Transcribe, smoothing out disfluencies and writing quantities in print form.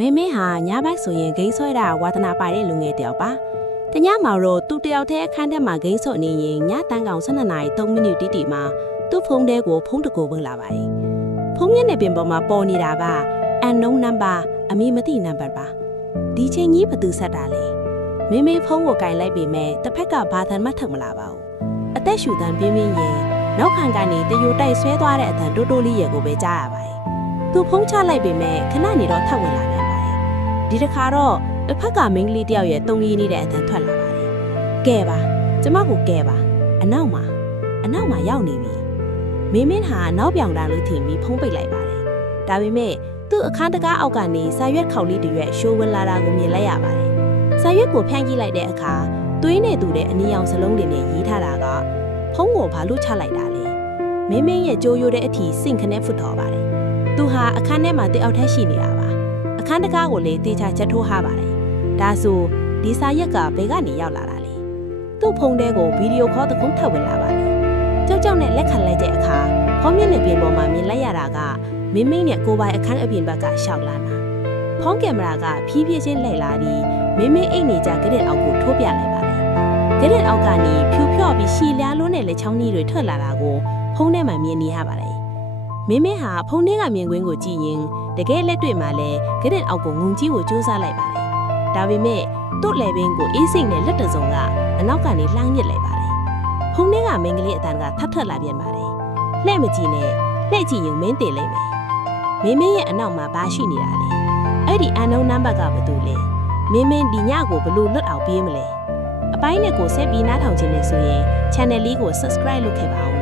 မေမေဟာညာဘက်ဆိုရင်ဂိမ်းဆွဲတာဝါသနာပါတဲ့လူငယ်တယောက်ပါတညမှာတော့သူတယောက်တည်းအခန်းထဲမှာဂိမ်းဆွနေရင်ညတန်းကောင်12နာရီ3မိနစ်တိမှာသူ့ဖုန်းထဲကိုဖုန်းတကူဝင်လာပါတယ်ဖုန်းမျက်နှာပြင်ပေါ်မှာပေါ်နေတာက unknown number အမည်မသိ number ပါဒီချိန်ကြီးဘသူဆက်တာလဲမေမေဖုန်းကိုကင်လိုက်ပေမဲ့တစ်ဖက်ကဘာသံမှထုတ်မလာပါဘူးအသက်ရှူတန်းပြင်းပြင်းရင်နောက်ခံကနေတယူတိုက်ဆွဲသွားတဲ့အသံတိုးတိုးလေးရဲ့ကိုပဲကြားရပါတယ်သူဖုန်းချလိုက်ပေမဲ့ခဏနေတော့ထပ်ဝင်လာပြန်ပါတယ်ဒီတစ်ခါတော့တစ်ဖက်ကမိန်းကလေးတယောက်ရဲ့တုံရီနေတဲ့အသံထွက်လာပါတယ်ကဲပါကျမကိုကဲပါအနောက်မှာရောက်နေပြီမေမင်းဟာနောက်ပြောင်တာလို့ထင်ပြီးဖုန်းပိတ်လိုက်ပါတယ်ဒါပေမဲ့သူ့အခန်းတကားအောက်ကနေစာရွက်ခေါက်လေးတစ်ရွက်ရှိုးဝင်လာတာကိုမြင်လိုက်ရပါတယ်စာရွက်ကိုဖျန့်ကြည့်လိုက်တဲ့အခါသွေးနဲ့တူတဲ့အနီရောင်စလုံးတွေနဲ့ရေးထားတာကဖုန်းကိုဘာလို့ချလိုက်တာလဲမင်းမင်းရဲ့ကြိုးရိုးတဲ့အထိစင့်ခနဲ့ဖွတ်တော်ပါတယ်သူဟာအခန်းထဲမှာတယောက်တည်းရှိနေတာပါအခန်းတကားကိုလည်းတေချာချက်ထိုးထားပါတယ်ဒါဆိုဒီစာရွက်ကဘယ်ကနေရောက်လာတာလဲသူ့ဖုန်းထဲကိုဗီဒီယိုခေါ်တစ်ခုထပ်ဝင်လာပါတယ်ကြောက်ကြောက်နဲ့လက်ခံလိုက်တဲ့အခါဖုန်းမျက်နှာပြင်ပေါ်မှာမြင်လိုက်ရတာကမင်းမင်းနဲ့ကိုပိုင်အခန်းအပြင်ဘက်ကရှောက်လာတာဖုန်းကင်မရာကဖြည်းဖြည်းချင်းလှည့်လာပြီးမင်းမင်းအိတ်နေကြကတဲ့အောက်ကိုထိုးပြလိုက်ပါတယ်ကတဲ့အောက်ကနေဖြူဖြော့ပြီးရှည်လျားလုံးနဲ့လက်ချောင်းကြီးတွေထွက်လာတာကိုဖုန်းထဲမှာမြင်နေရပါတယ်မင်းမင်းဟာဖုန်းထဲကမြင်ကွင်းကိုကြည့်ရင်တကယ်လက်တွေ့မှာလဲကတဲ့အောက်ကိုငုံကြီးကိုစူးစမ်းလိုက်ပါတယ်ဒါပေမဲ့သူ့လေဘင်းကိုအေးစိတ်နဲ့လက်တစုံကအနောက်ကနေလှမ်းညစ်လိုက်ပါတယ်ဖုန်းထဲကမင်းကလေးအတန်းကထပ်ထပ်လာပြန်ပါတယ်လှဲ့မကြည့်နဲ့လှဲ့ကြည့်ရင်မင်းတင်လိုက်မယ်မင်းမင်းရဲ့အနောက်မှာဘာရှိနေတာလဲအဲ့ဒီ unknown number ကဘာတူလဲမင်းမင်းဒီညကိုဘလို့လွတ်အောင်ပြေးမလဲအပိုင်းနဲ့ကိုဆက်ပြီးနားထောင်ခြင်းနဲ့ဆိုရင် channel လေးကို subscribe လုပ်ခဲ့ပါဦး